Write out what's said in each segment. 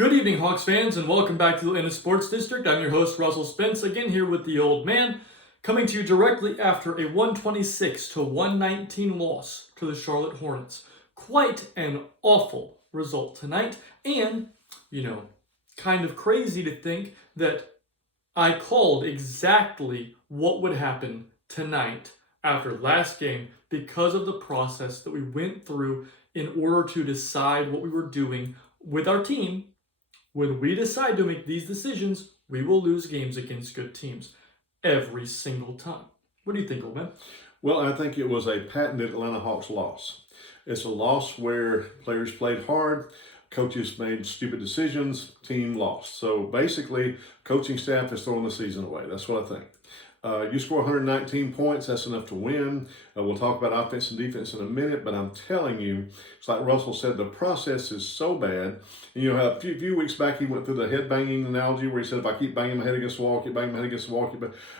Good evening, Hawks fans, and welcome back to the Atlanta Sports District. I'm your host, Russell Spence, again here with the old man, coming to you directly after a 126-119 loss to the Charlotte Hornets. Quite an awful result tonight, and, kind of crazy to think that I called exactly what would happen tonight after last game because of the process that we went through in order to decide what we were doing with our team. When we decide to make these decisions, we will lose games against good teams every single time. What do you think, old man? Well, I think it was a patented Atlanta Hawks loss. It's a loss where players played hard, coaches made stupid decisions, team lost. So basically, coaching staff is throwing the season away. That's what I think. You score 119 points, that's enough to win. We'll talk about offense and defense in a minute, but I'm telling you, it's like Russell said, the process is so bad. A few weeks back, he went through the head banging analogy where he said, if I keep banging my head against the wall, keep banging my head against the wall,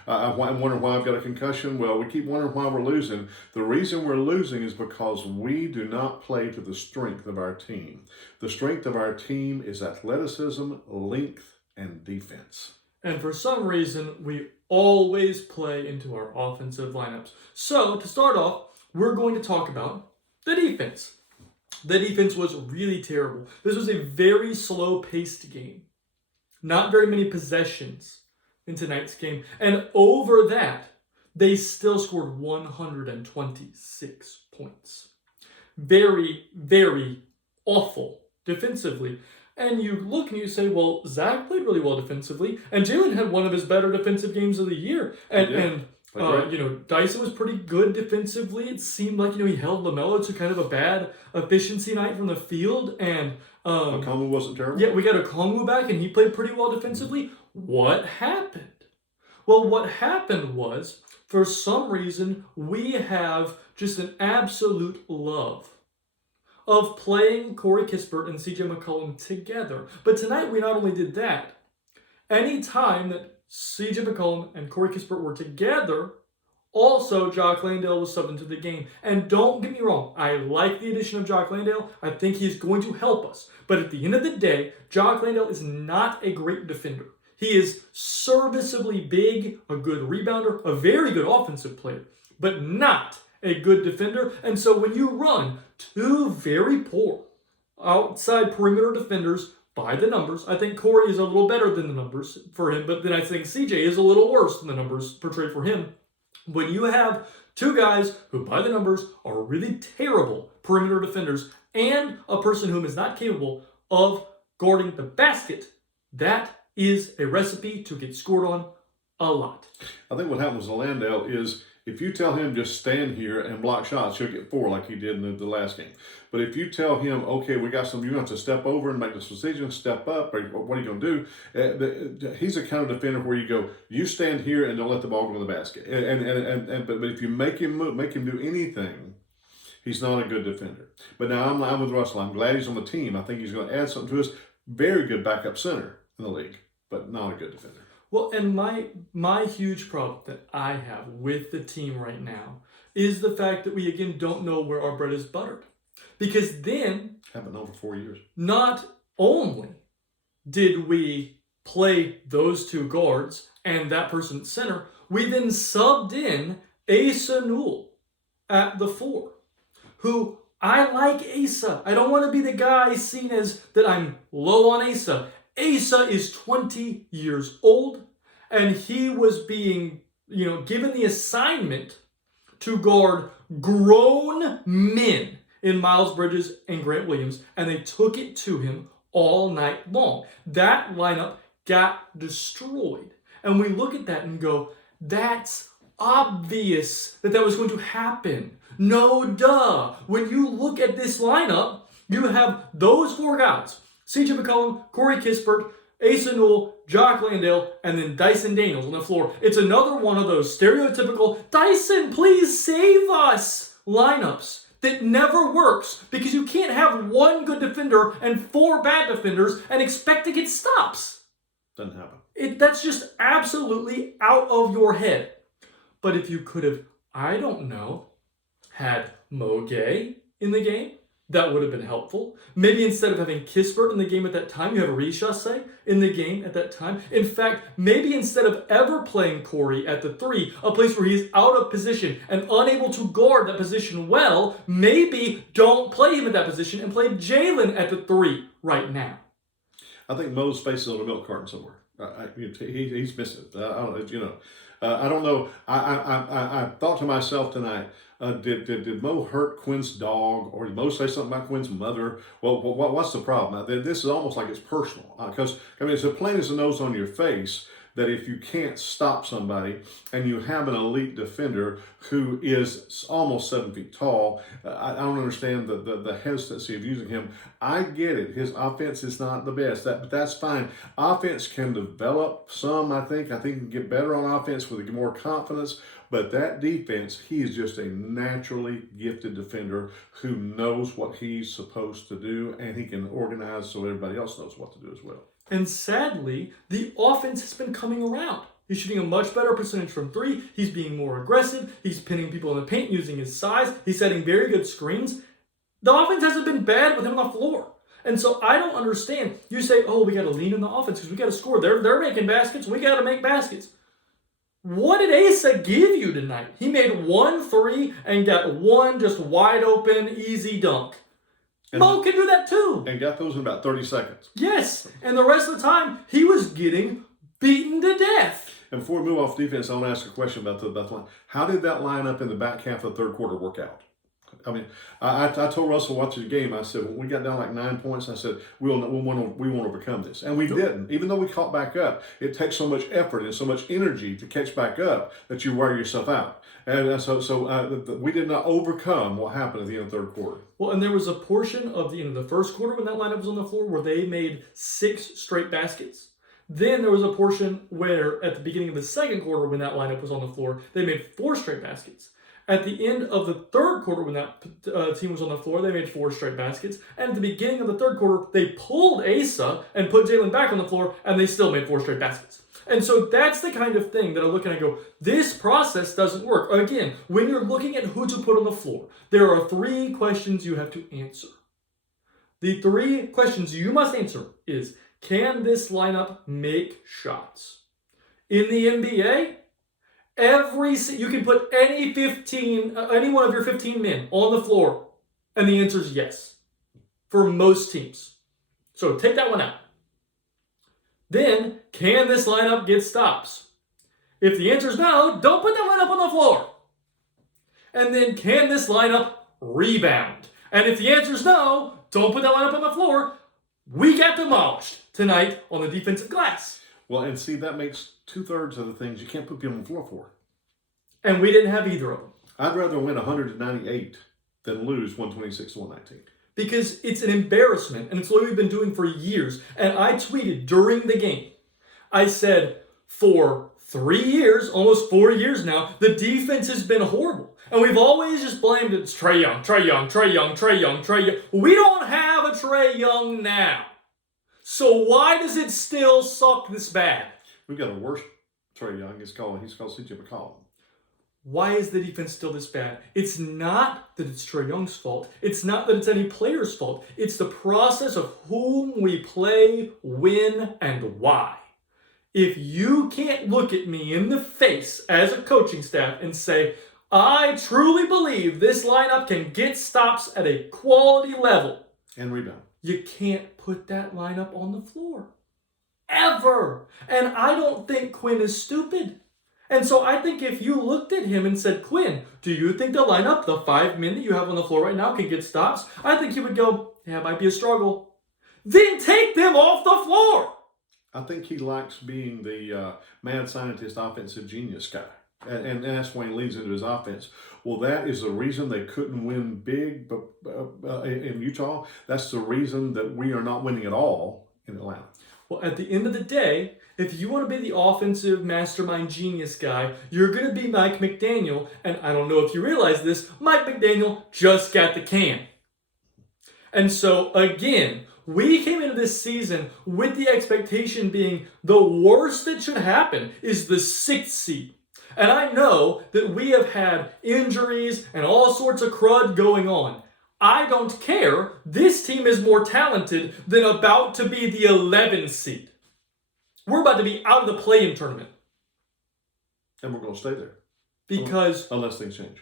I'm wondering why I've got a concussion. Well, we keep wondering why we're losing. The reason we're losing is because we do not play to the strength of our team. The strength of our team is athleticism, length, and defense. And for some reason, we always play into our offensive lineups. So, to start off, we're going to talk about the defense. The defense was really terrible. This was a very slow-paced game. Not very many possessions in tonight's game. And over that, they still scored 126 points. Very, very awful defensively. And you look and you say, well, Zach played really well defensively, and Jalen had one of his better defensive games of the year. Dyson was pretty good defensively. It seemed like, he held LaMelo to kind of a bad efficiency night from the field. And Okongwu wasn't terrible. Yeah, we got Okongwu back, and he played pretty well defensively. What happened? Well, what happened was, for some reason, we have just an absolute love of playing Corey Kispert and CJ McCollum together. But tonight we not only did that, any time that CJ McCollum and Corey Kispert were together, also Jock Landale was subbed into the game. And don't get me wrong, I like the addition of Jock Landale. I think he's going to help us. But at the end of the day, Jock Landale is not a great defender. He is serviceably big, a good rebounder, a very good offensive player, but not a good defender. And so when you run two very poor outside perimeter defenders by the numbers, I think Corey is a little better than the numbers for him, but then I think CJ is a little worse than the numbers portrayed for him. When you have two guys who by the numbers are really terrible perimeter defenders and a person whom is not capable of guarding the basket, that is a recipe to get scored on a lot. I think what happens with Landale is if you tell him just stand here and block shots, he'll get 4 like he did in the last game. But if you tell him, okay, we got some, you have to step over and make this decision, step up, or what are you going to do? He's a kind of defender where you go, you stand here and don't let the ball go in the basket. But if you make him move, make him do anything, he's not a good defender. But now I'm with Russell. I'm glad he's on the team. I think he's going to add something to us. Very good backup center in the league, but not a good defender. Well, and my huge problem that I have with the team right now is the fact that we, again, don't know where our bread is buttered. Because then, haven't known for 4 years. Not only did we play those two guards and that person at center, we then subbed in Asa Newell at the 4, who I like Asa. I don't want to be the guy seen as that I'm low on Asa. Asa is 20 years old, and he was being, given the assignment to guard grown men in Miles Bridges and Grant Williams, and they took it to him all night long. That lineup got destroyed. And we look at that and go, that's obvious that was going to happen. No duh. When you look at this lineup, you have those 4 guys. CJ McCollum, Corey Kispert, Asa Newell, Jock Landale, and then Dyson Daniels on the floor. It's another one of those stereotypical, Dyson, please save us lineups that never works because you can't have 1 good defender and 4 bad defenders and expect to get stops. Doesn't happen. That's just absolutely out of your head. But if you could have, I don't know, had Mo Gay in the game, That would have been helpful. Maybe instead of having Kispert in the game at that time, you have Richase in the game at that time. In fact, maybe instead of ever playing Corey at the 3, a place where he's out of position and unable to guard that position well, maybe don't play him at that position and play Jalen at the 3 right now. I think Mo's face is on a milk carton somewhere. He's missing it. I don't know. I thought to myself tonight, did Mo hurt Quinn's dog, or did Mo say something about Quinn's mother? Well, what's the problem? This is almost like it's personal, because it's as plain as the nose on your face that if you can't stop somebody and you have an elite defender who is almost 7 feet tall, I don't understand the hesitancy of using him. I get it. His offense is not the best, but that's fine. Offense can develop some, I think. I think he can get better on offense with more confidence. But that defense, he is just a naturally gifted defender who knows what he's supposed to do, and he can organize so everybody else knows what to do as well. And sadly, the offense has been coming around. He's shooting a much better percentage from 3. He's being more aggressive. He's pinning people in the paint using his size. He's setting very good screens. The offense hasn't been bad with him on the floor. And so I don't understand. You say, oh, we got to lean in the offense because we got to score. They're making baskets. We got to make baskets. What did Asa give you tonight? He made 1 3 and got 1 just wide open, easy dunk. Mo can do that too. And got those in about 30 seconds. Yes. And the rest of the time, he was getting beaten to death. And before we move off defense, I want to ask a question about the line. How did that lineup in the back half of the third quarter work out? I mean, I told Russell watching the game, I said, when we got down like 9 points, I said, we won't overcome this. And we didn't. Even though we caught back up, it takes so much effort and so much energy to catch back up that you wear yourself out. And so we did not overcome what happened at the end of the third quarter. Well, and there was a portion of the end of the first quarter when that lineup was on the floor where they made 6 straight baskets. Then there was a portion where at the beginning of the second quarter when that lineup was on the floor, they made 4 straight baskets. At the end of the third quarter when that team was on the floor, they made 4 straight baskets. And at the beginning of the third quarter, they pulled Asa and put Jalen back on the floor, and they still made 4 straight baskets. And so that's the kind of thing that I look at and I go, this process doesn't work. Again, when you're looking at who to put on the floor, there are 3 questions you have to answer. The 3 questions you must answer is, can this lineup make shots? In the NBA, you can put any one of your 15 men on the floor, and the answer is yes for most teams. So take that one out. Then, can this lineup get stops? If the answer is no, don't put that lineup on the floor. And then, can this lineup rebound? And if the answer is no, don't put that lineup on the floor. We got demolished tonight on the defensive glass. Well, and see, that makes 2/3 of the things you can't put people on the floor for. And we didn't have either of them. I'd rather win 198 than lose 126-119. Because it's an embarrassment, and it's what we've been doing for years. And I tweeted during the game, I said, for 3 years, almost 4 years now, the defense has been horrible. And we've always just blamed it's Trae Young, Trae Young, Trae Young, Trae Young, Trae Young. We don't have a Trae Young now. So why does it still suck this bad? We've got a worse Trae Young. He's called CJ McCollum. Why is the defense still this bad? It's not that it's Trae Young's fault. It's not that it's any player's fault. It's the process of whom we play, when, and why. If you can't look at me in the face as a coaching staff and say, I truly believe this lineup can get stops at a quality level. And rebound. You can't put that lineup on the floor. Ever. And I don't think Quinn is stupid. And so I think if you looked at him and said, Quinn, do you think the lineup, the 5 men that you have on the floor right now, can get stops? I think he would go, yeah, it might be a struggle. Then take them off the floor. I think he likes being the mad scientist, offensive genius guy. And that's why he leads into his offense. Well, that is the reason they couldn't win big in Utah. That's the reason that we are not winning at all in Atlanta. Well, at the end of the day, if you want to be the offensive mastermind genius guy, you're going to be Mike McDaniel. And I don't know if you realize this, Mike McDaniel just got the can. And so, again, we came into this season with the expectation being the worst that should happen is the 6th seed. And I know that we have had injuries and all sorts of crud going on. I don't care. This team is more talented than about to be the 11 seed. We're about to be out of the play-in tournament. And we're going to stay there. Because unless things change.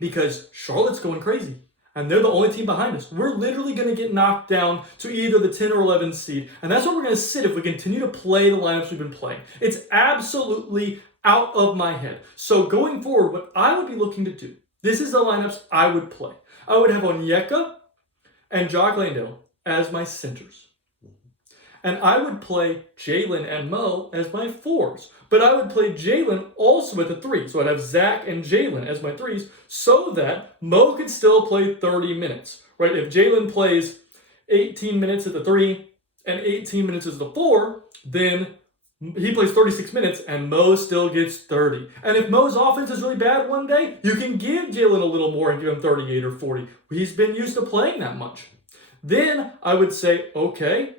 Because Charlotte's going crazy. And they're the only team behind us. We're literally going to get knocked down to either the 10 or 11 seed. And that's where we're going to sit if we continue to play the lineups we've been playing. It's absolutely out of my head. So going forward, what I would be looking to do, this is the lineups I would play. I would have Onyeka and Jock Landale as my centers. And I would play Jalen and Mo as my fours. But I would play Jalen also at the three. So I'd have Zach and Jalen as my threes so that Mo could still play 30 minutes. Right? If Jalen plays 18 minutes at the three and 18 minutes as the four, then he plays 36 minutes and Mo still gets 30. And if Mo's offense is really bad one day, you can give Jalen a little more and give him 38 or 40. He's been used to playing that much. Then I would say, okay,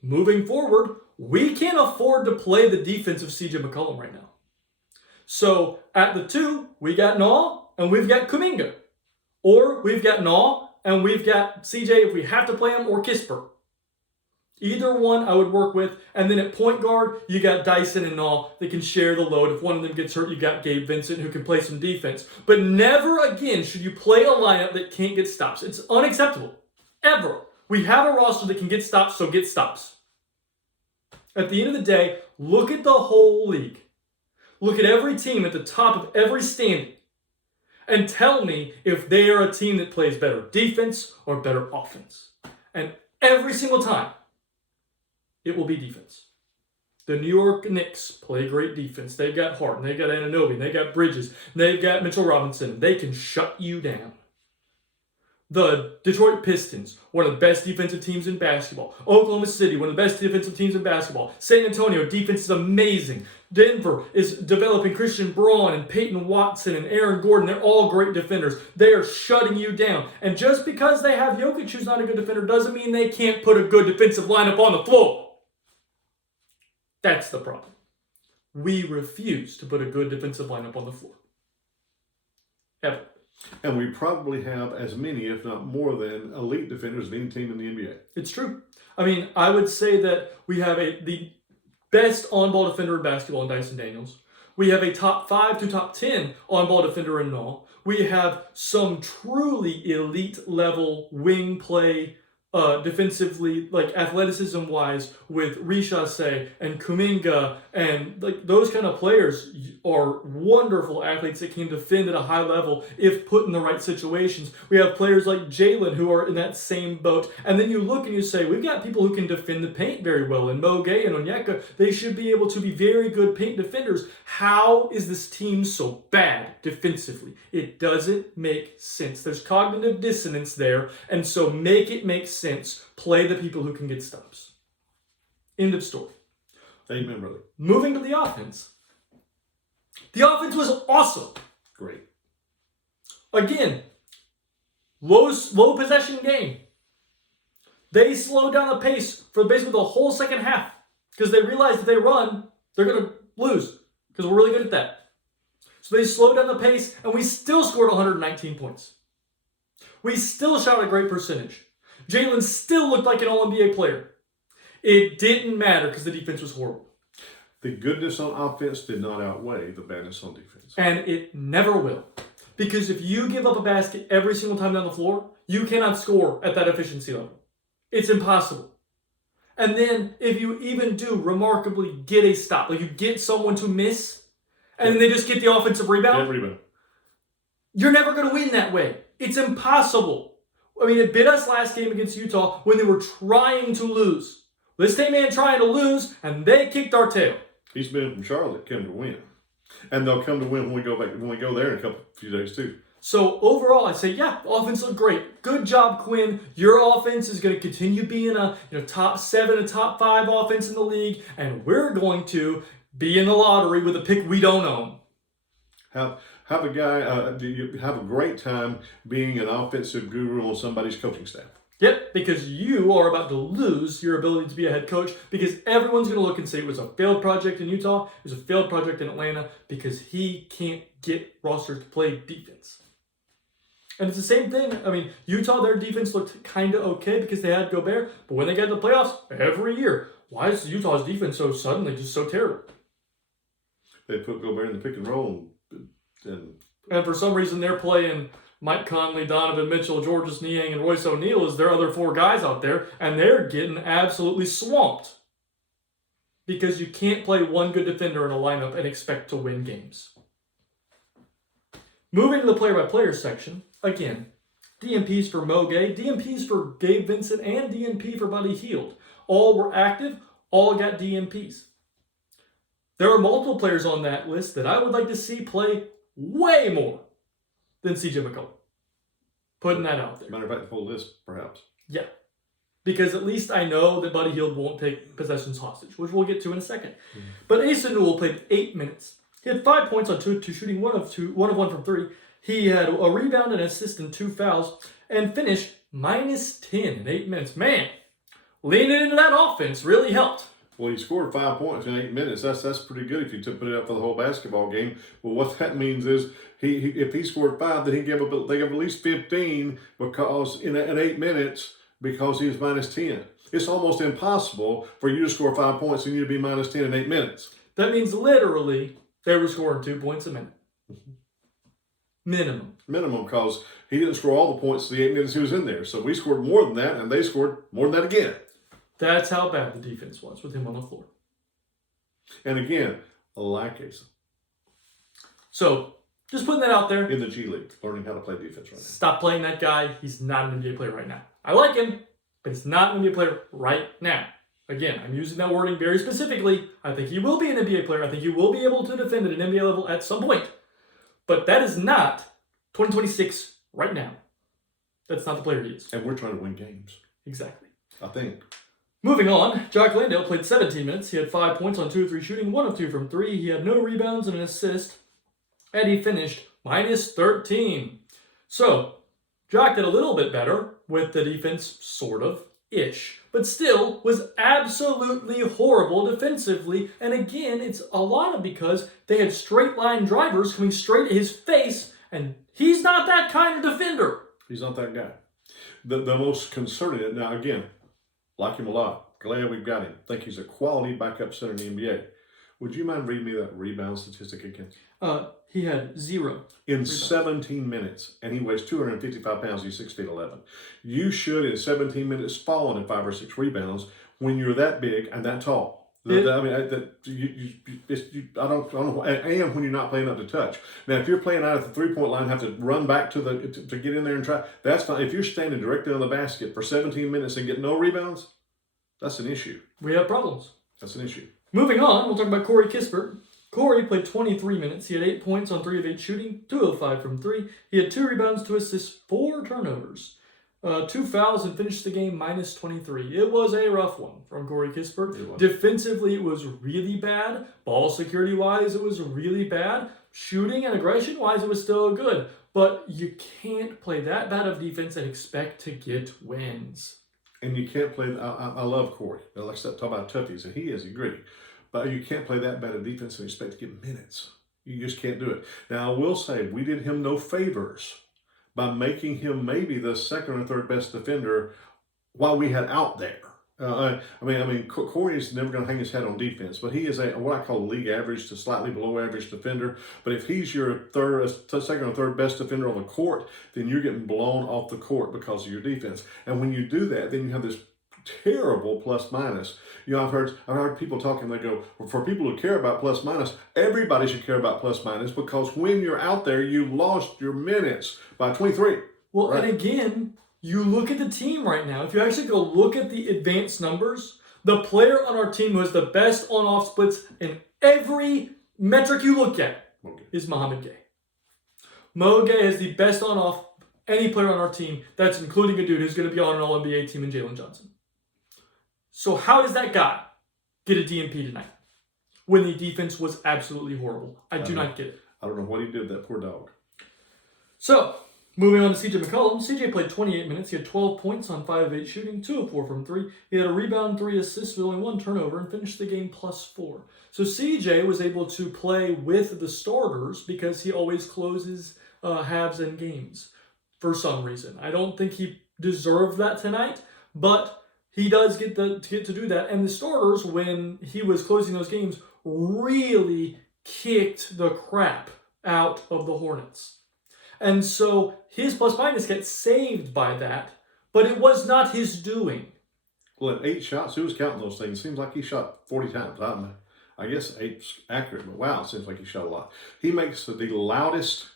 moving forward, we can't afford to play the defense of CJ McCollum right now. So at the two, we got Naw and we've got Kuminga. Or we've got Naw and we've got CJ if we have to play him, or Kispert. Either one I would work with. And then at point guard, you got Dyson and Naw that can share the load. If one of them gets hurt, you got Gabe Vincent who can play some defense. But never again should you play a lineup that can't get stops. It's unacceptable. Ever. We have a roster that can get stops, so get stops. At the end of the day, look at the whole league. Look at every team at the top of every standing. And tell me if they are a team that plays better defense or better offense. And every single time, it will be defense. The New York Knicks play great defense. They've got Harden, they've got Anunoby, they've got Bridges, they've got Mitchell Robinson. They can shut you down. The Detroit Pistons, one of the best defensive teams in basketball. Oklahoma City, one of the best defensive teams in basketball. San Antonio, defense is amazing. Denver is developing Christian Braun and Peyton Watson and Aaron Gordon. They're all great defenders. They are shutting you down. And just because they have Jokic, who's not a good defender, doesn't mean they can't put a good defensive lineup on the floor. That's the problem. We refuse to put a good defensive lineup on the floor. Ever. And we probably have as many, if not more than, elite defenders of any team in the NBA. It's true. I mean, I would say that we have the best on-ball defender in basketball in Dyson Daniels. We have a top 5 to top 10 on-ball defender in Naw. We have some truly elite level wing play defensively, like athleticism-wise, with Richase and Kuminga, and like those kind of players are wonderful athletes that can defend at a high level if put in the right situations. We have players like Jalen who are in that same boat, and then you look and you say, we've got people who can defend the paint very well, and Mo Gay and Onyeka, they should be able to be very good paint defenders. How is this team so bad defensively? It doesn't make sense. There's cognitive dissonance there, and so make it make sense. Play the people who can get stops. End of story. Amen, brother. Moving to the offense. The offense was awesome. Great. Again, low possession game. They slowed down the pace for basically the whole second half because they realized if they run, they're going to lose because we're really good at that. So they slowed down the pace and we still scored 119 points. We still shot a great percentage. Jalen still looked like an All-NBA player. It didn't matter because the defense was horrible. The goodness on offense did not outweigh the badness on defense. And it never will. Because if you give up a basket every single time down the floor, you cannot score at that efficiency level. It's impossible. And then if you even do remarkably get a stop, like you get someone to miss, and then they just get the offensive rebound, you're never going to win that way. It's impossible. I mean, it bit us last game against Utah when they were trying to lose. This team ain't trying to lose, and they kicked our tail. These men from Charlotte come to win. And they'll come to win when we go there in a few days too. So overall, I say, yeah, the offense looked great. Good job, Quinn. Your offense is going to continue being a top 7 and top 5 offense in the league, and we're going to be in the lottery with a pick we don't own. Have a guy, have a great time being an offensive guru on somebody's coaching staff. Yep, because you are about to lose your ability to be a head coach because everyone's going to look and say it was a failed project in Utah, it was a failed project in Atlanta because he can't get rosters to play defense. And it's the same thing. I mean, Utah, their defense looked kind of okay because they had Gobert. But when they get to the playoffs, every year, why is Utah's defense so suddenly just so terrible? They put Gobert in the pick and roll. And for some reason, they're playing Mike Conley, Donovan Mitchell, Georges Niang, and Royce O'Neal as their other 4 guys out there. And they're getting absolutely swamped. Because you can't play one good defender in a lineup and expect to win games. Moving to the player-by-player section, again, DNPs for Mo Gay, DNPs for Gabe Vincent, and DNP for Buddy Hield. All were active, all got DNPs. There are multiple players on that list that I would like to see play way more than CJ McCollum. Putting that out there. Matter of fact, the full list, perhaps. Yeah. Because at least I know that Buddy Hield won't take possessions hostage, which we'll get to in a second. Mm-hmm. But Asa Newell played 8 minutes. He had 5 points on 2 shooting, 1 of 1 from 3. He had a rebound, an assist, and 2 fouls, and finished -10 in 8 minutes. Man, leaning into that offense really helped. Well, he scored 5 points in 8 minutes. That's pretty good if you put it up for the whole basketball game. Well, what that means is if he scored 5, then they gave at least 15 because in 8 minutes because he was -10. It's almost impossible for you to score 5 points and you to be -10 in 8 minutes. That means literally they were scoring 2 points a minute. Minimum, because he didn't score all the points the 8 minutes he was in there. So we scored more than that, and they scored more than that again. That's how bad the defense was with him on the floor. And again, I like Asa. So, just putting that out there. In the G League, learning how to play defense right now. Stop playing that guy. He's not an NBA player right now. I like him, but he's not an NBA player right now. Again, I'm using that wording very specifically. I think he will be an NBA player. I think he will be able to defend at an NBA level at some point. But that is not 2026 right now. That's not the player he is. And we're trying to win games. Exactly. I think. Moving on, Jock Landale played 17 minutes. He had 5 points on 2 of 3 shooting, 1 of 2 from 3. He had no rebounds and an assist. And he finished -13. So, Jock did a little bit better with the defense, sort of, ish. But still was absolutely horrible defensively. And again, it's a lot of because they had straight line drivers coming straight at his face. And he's not that kind of defender. He's not that guy. The most concerning, now again, like him a lot. Glad we've got him. Think he's a quality backup center in the NBA. Would you mind reading me that rebound statistic again? He had 0. In 17 minutes, and he weighs 255 pounds, he's 6 feet 11. You should, in 17 minutes, fall in 5 or 6 rebounds when you're that big and that tall. I don't know. And when you're not playing up to touch. Now, if you're playing out at the 3-point line, have to run back to get in there and try. That's fine. If you're standing directly on the basket for 17 minutes and get no rebounds, that's an issue. We have problems. That's an issue. Moving on, we'll talk about Corey Kispert. Corey played 23 minutes. He had 8 points on 3 of 8 shooting, 2 of 5 from 3. He had 2 rebounds, 2 assists, 4 turnovers, 2 fouls, and finished the game -23. It was a rough one from Corey Kispert. Defensively, it was really bad. Ball security-wise, it was really bad. Shooting and aggression-wise, it was still good. But you can't play that bad of defense and expect to get wins. And you can't play. I love Corey. Like I said, talk about toughies, and he is agree. But you can't play that bad of defense and expect to get minutes. You just can't do it. Now, I will say, we did him no favors by making him maybe the 2nd or 3rd best defender while we had out there. Corey is never going to hang his head on defense, but he is what I call a league average to slightly below average defender. But if he's your 2nd or 3rd best defender on the court, then you're getting blown off the court because of your defense. And when you do that, then you have this terrible plus minus. You know, I've heard people talking. They go, well, for people who care about plus minus, everybody should care about plus minus because when you're out there, you lost your minutes by 23. Well, right? And again, you look at the team right now. If you actually go look at the advanced numbers, the player on our team who has the best on-off splits in every metric you look at is Mohamed Gay. Mo Gay has the best on-off any player on our team. That's including a dude who's going to be on an All-NBA team in Jalen Johnson. So how does that guy get a DNP tonight when the defense was absolutely horrible? I do not get it. I don't know what he did, that poor dog. So, moving on to CJ McCollum. CJ played 28 minutes. He had 12 points on 5 of 8 shooting, 2 of 4 from 3. He had a rebound, 3 assists with only 1 turnover and finished the game +4. So CJ was able to play with the starters because he always closes halves and games. for some reason. I don't think he deserved that tonight, but he does get to do that. And the starters, when he was closing those games, really kicked the crap out of the Hornets. And so his plus minus gets saved by that, but it was not his doing. Well, at 8 shots, who was counting those things? Seems like he shot 40 times. I guess 8's accurate, but wow, it seems like he shot a lot. He makes the loudest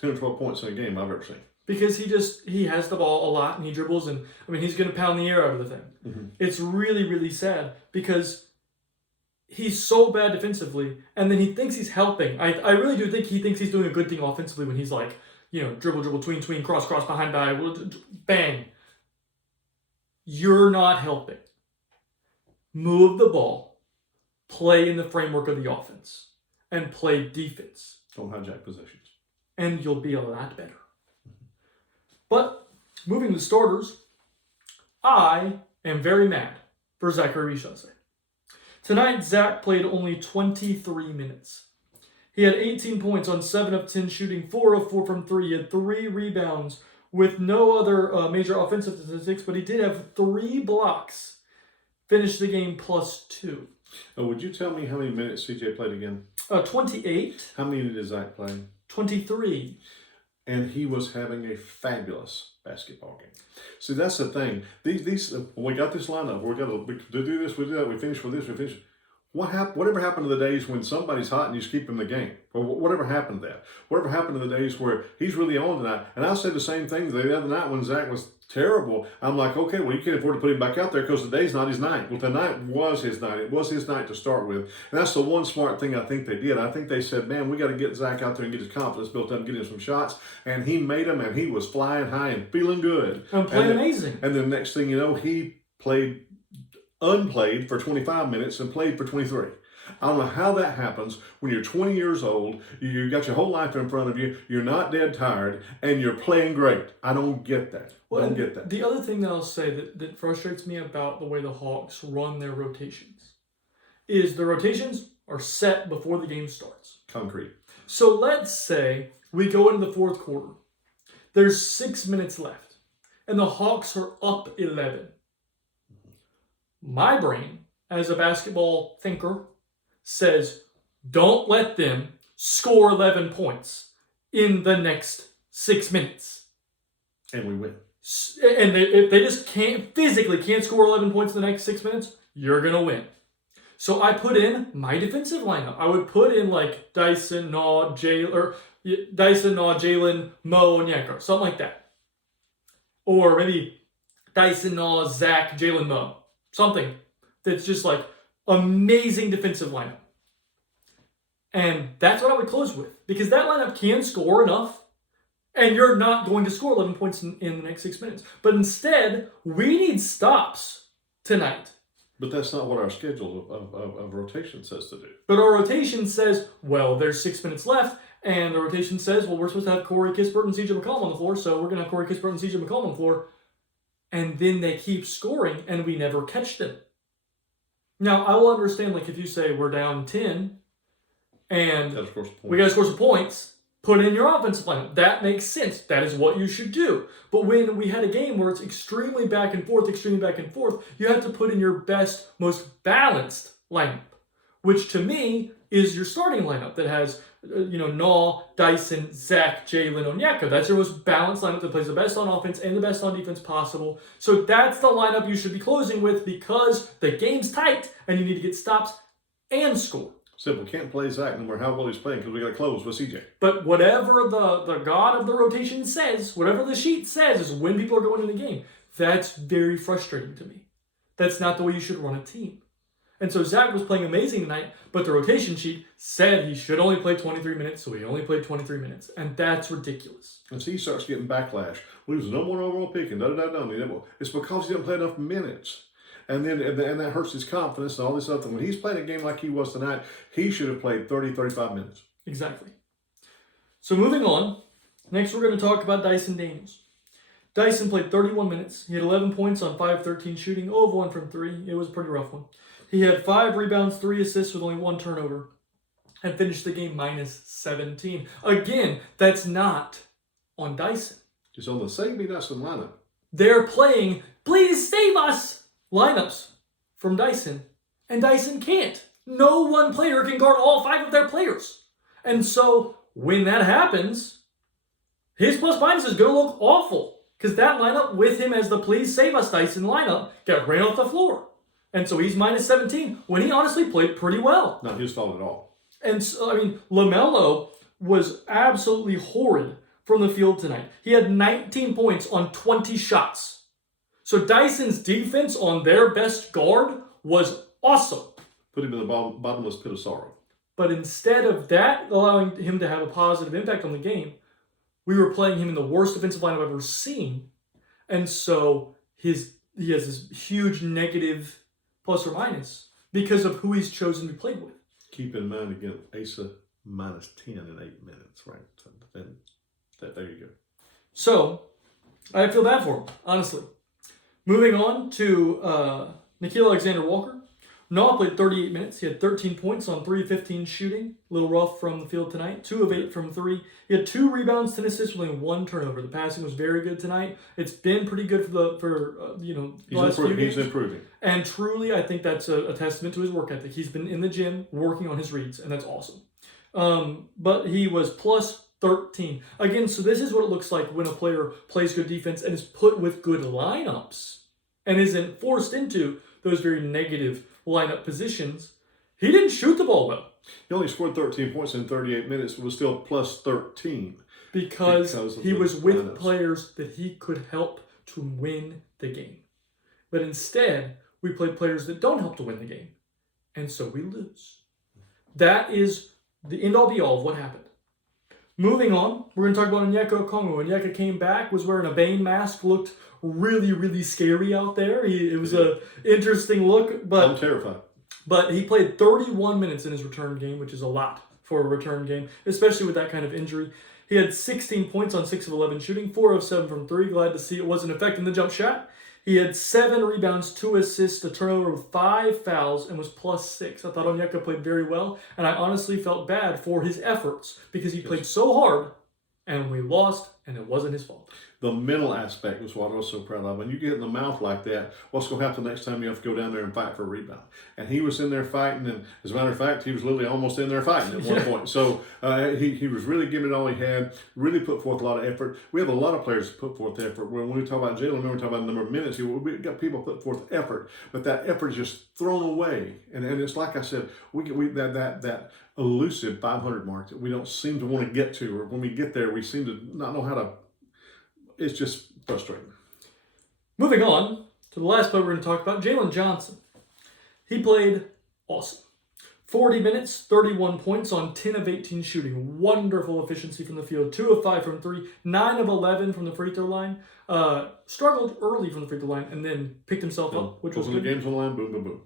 10 or 12 points in a game I've ever seen. Because he has the ball a lot and he dribbles, and I mean, he's going to pound the air out of the thing. Mm-hmm. It's really, really sad because he's so bad defensively, and then he thinks he's helping. I really do think he thinks he's doing a good thing offensively when he's like, dribble, tween, cross, behind, by, bang. You're not helping. Move the ball, play in the framework of the offense, and play defense. Don't hijack possessions. And you'll be a lot better. But moving to starters, I am very mad for Zachary Richase. Tonight, Zach played only 23 minutes. He had 18 points on 7 of 10 shooting, 4 of 4 from 3. He had 3 rebounds with no other major offensive statistics, but he did have 3 blocks. Finished the game +2. Oh, would you tell me how many minutes CJ played again? 28. How many did Zach play? 23. And he was having a fabulous basketball game. See, that's the thing. These when we got this lineup, we do this, we do that, we finish with this, we finish. Whatever happened to the days when somebody's hot and you just keep them in the game? Or whatever happened to that? Whatever happened to the days where he's really on tonight? And I said the same thing the other night when Zach was terrible. I'm like, okay, well, you can't afford to put him back out there because today's not his night. Well, tonight was his night. It was his night to start with. And that's the one smart thing I think they did. I think they said, man, we got to get Zach out there and get his confidence built up and get him some shots. And he made them, and he was flying high and feeling good. And playing amazing. And then next thing you know, he played unplayed for 25 minutes and played for 23. I don't know how that happens when you're 20 years old, you got your whole life in front of you, you're not dead tired, and you're playing great. I don't get that. Well, don't get that. The other thing that I'll say that frustrates me about the way the Hawks run their rotations is the rotations are set before the game starts. Concrete. So let's say we go into the fourth quarter. There's 6 minutes left, and the Hawks are up 11. My brain, as a basketball thinker, says don't let them score 11 points in the next 6 minutes. And we win. And if they just physically can't score 11 points in the next 6 minutes, you're going to win. So I put in my defensive lineup. I would put in like Dyson, Jalen, Mo, and Onyeka, something like that. Or maybe Dyson, Zach, Jalen, Mo. Something that's just like amazing defensive lineup. And that's what I would close with. Because that lineup can score enough. And you're not going to score 11 points in the next 6 minutes. But instead, we need stops tonight. But that's not what our schedule of rotation says to do. But our rotation says, well, there's 6 minutes left. And the rotation says, well, we're supposed to have Corey Kispert and CJ McCollum on the floor. So we're going to have Corey Kispert and CJ McCollum on the floor. And then they keep scoring and we never catch them. Now, I will understand, like, if you say we're down 10 and we got to score some points, put in your offensive lineup. That makes sense. That is what you should do. But when we had a game where it's extremely back and forth, you have to put in your best, most balanced lineup, which to me is your starting lineup that has, Dyson, Zach, Jalen, Onyeka. That's your most balanced lineup that plays the best on offense and the best on defense possible. So that's the lineup you should be closing with because the game's tight and you need to get stops and score. Simple. Can't play Zach no matter how well he's playing because we got to close with CJ. But whatever the god of the rotation says, whatever the sheet says is when people are going in the game. That's very frustrating to me. That's not the way you should run a team. And so Zach was playing amazing tonight, but the rotation sheet said he should only play 23 minutes, so he only played 23 minutes. And that's ridiculous. And so he starts getting backlash. We was the number 1 overall pick and da-da-da-da. It's because he didn't play enough minutes. And then and that hurts his confidence and all this other thing. When he's playing a game like he was tonight, he should have played 30, 35 minutes. Exactly. So moving on, next we're going to talk about Dyson Daniels. Dyson played 31 minutes. He had 11 points on 5-13 shooting, 0 of 1 from 3. It was a pretty rough one. He had 5 rebounds, 3 assists with only 1 turnover, and finished the game -17. Again, that's not on Dyson. Just on the Save Me Dyson lineup. They're playing Please Save Us lineups from Dyson, and Dyson can't. No one player can guard all 5 of their players. And so when that happens, his plus minus is going to look awful because that lineup with him as the Please Save Us Dyson lineup got ran off the floor. And so he's minus 17 when he honestly played pretty well. Not his fault at all. And so, LaMelo was absolutely horrid from the field tonight. He had 19 points on 20 shots. So Dyson's defense on their best guard was awesome. Put him in the bottomless pit of sorrow. But instead of that allowing him to have a positive impact on the game, we were playing him in the worst defensive line I've ever seen. And so he has this huge negative plus or minus because of who he's chosen to be played with. Keep in mind, again, Asa minus 10 in 8 minutes, right? So there you go. So, I feel bad for him, honestly. Moving on to Nickeil Alexander-Walker. Noah played 38 minutes. He had 13 points on 3 of 15 shooting. A little rough from the field tonight. 2 of 8 from 3. He had 2 rebounds, 10 assists, with only 1 turnover. The passing was very good tonight. It's been pretty good for He's improving. And truly, I think that's a testament to his work ethic. He's been in the gym working on his reads, and that's awesome. But he was plus 13. Again, so this is what it looks like when a player plays good defense and is put with good lineups and isn't forced into those very negative lineup positions. He didn't shoot the ball well. He only scored 13 points in 38 minutes, but was still plus 13. Because he was with lineups. Players that he could help to win the game. But instead, we play players that don't help to win the game. And so we lose. That is the end-all be-all of what happened. Moving on, we're going to talk about Onyeka Okongwu. Onyeka came back, was wearing a Bane mask, looked really, really scary out there. It was an interesting look. But I'm terrified. But he played 31 minutes in his return game, which is a lot for a return game, especially with that kind of injury. He had 16 points on 6 of 11 shooting, 4 of 7 from 3. Glad to see it wasn't affecting the jump shot. He had 7 rebounds, 2 assists, a turnover with 5 fouls, and was plus 6. I thought Onyeka played very well, and I honestly felt bad for his efforts because he played so hard, and we lost, and it wasn't his fault. The mental aspect was what I was so proud of. When you get in the mouth like that, what's going to happen the next time you have to go down there and fight for a rebound? And he was in there fighting, and as a matter of fact, he was literally almost in there fighting at one point. So he was really giving it all he had, really put forth a lot of effort. We have a lot of players that put forth effort. When we talk about Jalen, we talk about the number of minutes. We got people put forth effort, but that effort is just thrown away. And it's like I said, we that elusive 500 mark that we don't seem to want to get to, or when we get there, we seem to not know how to. It's just frustrating. Moving on to the last player we're going to talk about, Jalen Johnson. He played awesome. 40 minutes, 31 points on 10 of 18 shooting. Wonderful efficiency from the field. 2 of 5 from 3. 9 of 11 from the free throw line. Struggled early from the free throw line and then picked himself up, which was good. When the game's on the line, boom, boom,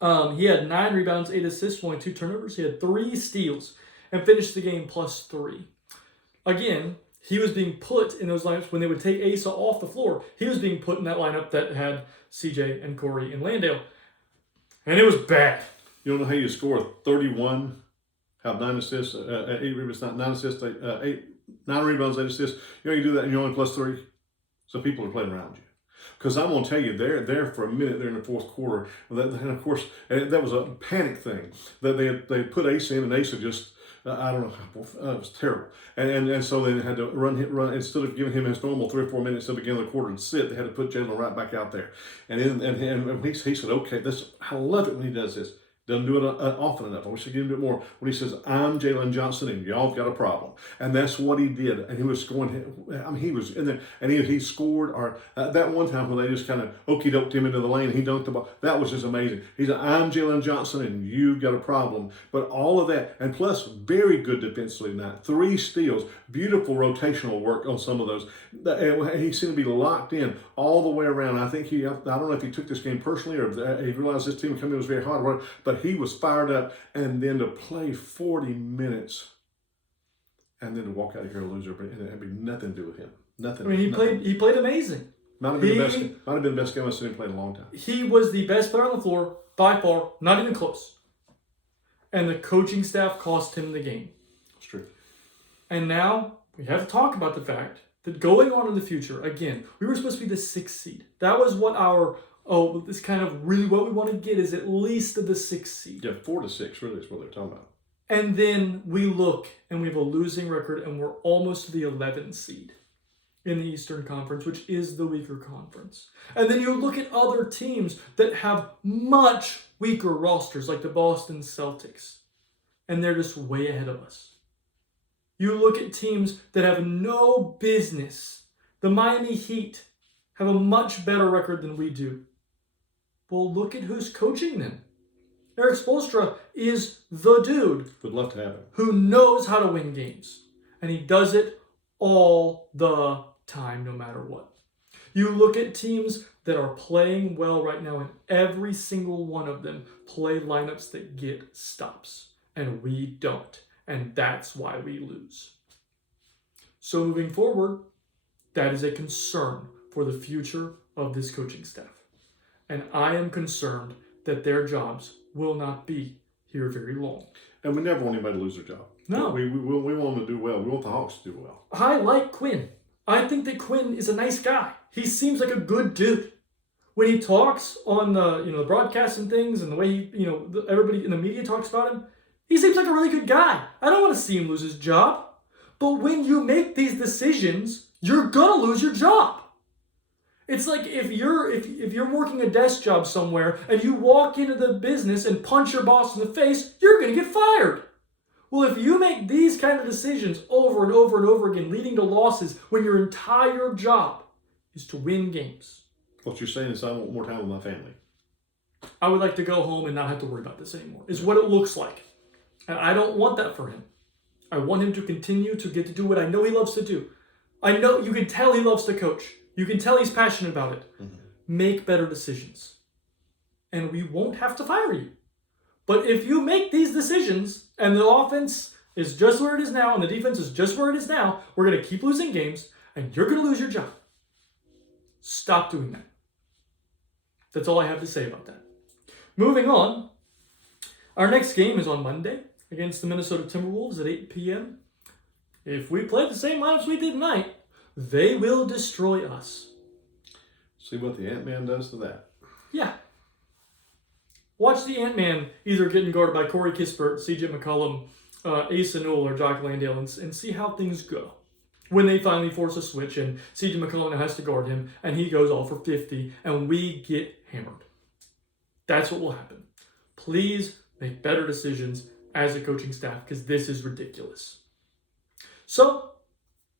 boom. He had 9 rebounds, 8 assists, only 2 turnovers. He had 3 steals and finished the game plus 3. Again, he was being put in those lineups when they would take Asa off the floor. He was being put in that lineup that had CJ and Corey and Landale. And it was bad. You don't know how you score 31, have 9 assists, 8 rebounds, 9 assists, 9 rebounds, 8 assists. You know, you do that and you're only plus 3. So people are playing around you. Because I'm going to tell you, they're there for a minute there in the fourth quarter. And of course, that was a panic thing. That they put Asa in, and Asa just, I don't know, it was terrible. And so they had to run, instead of giving him his normal 3 or 4 minutes at the beginning of the quarter and sit, they had to put Jalen right back out there. And he said, okay, I love it when he does this. Doesn't do it often enough. I wish I'd give him a bit more. When he says, I'm Jalen Johnson and y'all have got a problem. And that's what he did. And he was scoring. I mean, he was in there. And he scored. Or that one time when they just kind of okey-doked him into the lane and he dunked the ball. That was just amazing. He said, I'm Jalen Johnson and you've got a problem. But all of that. And plus, very good defensively tonight. 3 steals. Beautiful rotational work on some of those. He seemed to be locked in all the way around. I think I don't know if he took this game personally or he realized this team coming in was very hard. But he was fired up, and then to play 40 minutes and then to walk out of here a loser, and it had nothing to do with him. Nothing. I mean, he played amazing. Might have been the best game I've seen him play in a long time. He was the best player on the floor by far, not even close. And the coaching staff cost him the game. It's true. And now we have to talk about the fact that going on in the future, again, we were supposed to be the 6th seed. That was what this kind of really what we want to get is at least the 6th seed. Yeah, 4 to 6 really is what they're talking about. And then we look and we have a losing record and we're almost to the 11th seed in the Eastern Conference, which is the weaker conference. And then you look at other teams that have much weaker rosters, like the Boston Celtics, and they're just way ahead of us. You look at teams that have no business. The Miami Heat have a much better record than we do. Well, look at who's coaching them. Eric Spoelstra is the dude. Would love to have him. Who knows how to win games. And he does it all the time, no matter what. You look at teams that are playing well right now, and every single one of them play lineups that get stops. And we don't. And that's why we lose. So moving forward, that is a concern for the future of this coaching staff. And I am concerned that their jobs will not be here very long. And we never want anybody to lose their job. No. We want them to do well. We want the Hawks to do well. I like Quinn. I think that Quinn is a nice guy. He seems like a good dude. When he talks on the broadcasts and things, and the way everybody in the media talks about him, he seems like a really good guy. I don't want to see him lose his job. But when you make these decisions, you're gonna lose your job. It's like if you're working a desk job somewhere and you walk into the business and punch your boss in the face, you're gonna get fired. Well, if you make these kind of decisions over and over and over again, leading to losses when your entire job is to win games. What you're saying is I want more time with my family. I would like to go home and not have to worry about this anymore, is what it looks like. And I don't want that for him. I want him to continue to get to do what I know he loves to do. I know you can tell he loves to coach. You can tell he's passionate about it. Mm-hmm. Make better decisions. And we won't have to fire you. But if you make these decisions and the offense is just where it is now and the defense is just where it is now, we're going to keep losing games and you're going to lose your job. Stop doing that. That's all I have to say about that. Moving on, our next game is on Monday against the Minnesota Timberwolves at 8 p.m. If we play the same lineups we did tonight, they will destroy us. See what the Ant-Man does to that. Yeah. Watch the Ant-Man either getting guarded by Corey Kispert, CJ McCollum, Asa Newell, or Jock Landale, and see how things go. When they finally force a switch and CJ McCollum has to guard him and he goes all for 50 and we get hammered. That's what will happen. Please make better decisions as a coaching staff because this is ridiculous. So,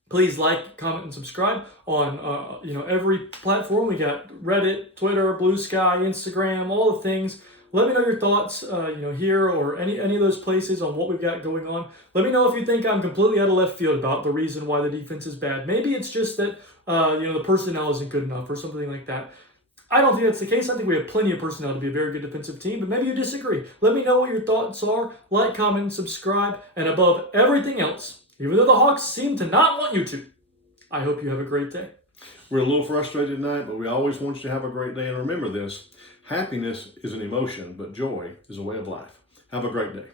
please like, comment, and subscribe on every platform. We got Reddit, Twitter, Blue Sky, Instagram, all the things. Let me know your thoughts, here or any of those places on what we've got going on. Let me know if you think I'm completely out of left field about the reason why the defense is bad. Maybe it's just that the personnel isn't good enough or something like that. I don't think that's the case. I think we have plenty of personnel to be a very good defensive team, but maybe you disagree. Let me know what your thoughts are. Like, comment, and subscribe. And above everything else, even though the Hawks seem to not want you to, I hope you have a great day. We're a little frustrated tonight, but we always want you to have a great day. And remember this, happiness is an emotion, but joy is a way of life. Have a great day.